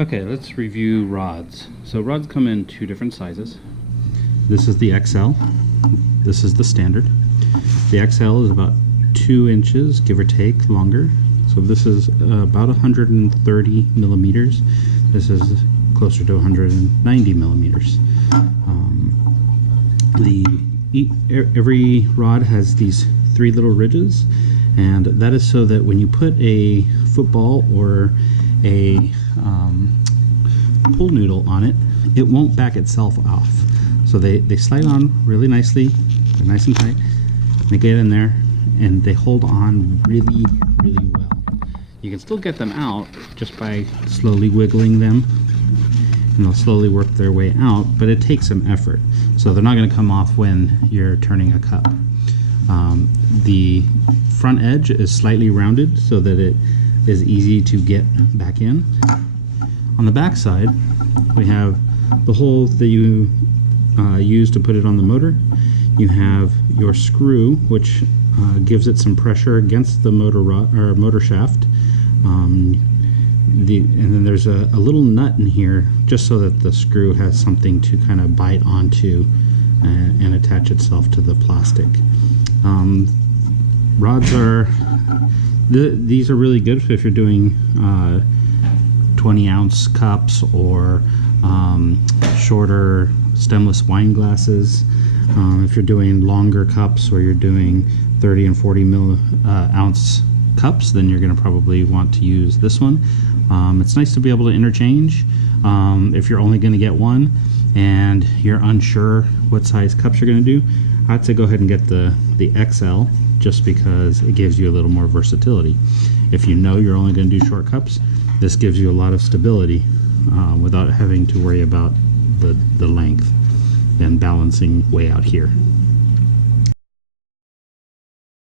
Okay, let's review rods. So rods come in two different sizes. This is the XL. This is the standard. The XL is about 2 inches, give or take, longer. So this is about 130 millimeters. This is closer to 190 millimeters. Every rod has these 3 little ridges, and that is so that when you put a football or a pool noodle on it, it won't back itself off. So they slide on really nicely, they're nice and tight, they get in there and they hold on really, really well. You can still get them out just by slowly wiggling them, and they'll slowly work their way out, but it takes some effort. So they're not going to come off when you're turning a cup. The front edge is slightly rounded so that it is easy to get back in. On the back side, we have the hole that you use to put it on the motor. You have your screw, which gives it some pressure against the motor rod or motor shaft. And then there's a little nut in here just so that the screw has something to kind of bite onto and attach itself to the plastic. Rods are these are really good if you're doing 20-ounce cups or shorter stemless wine glasses. If you're doing longer cups or you're doing 30 and 40 ounce cups, then you're going to probably want to use this one. It's nice to be able to interchange if you're only going to get one and you're unsure what size cups you're going to do. I'd say go ahead and get the XL, just because it gives you a little more versatility. If you know you're only going to do short cups, this gives you a lot of stability without having to worry about the length and balancing way out here.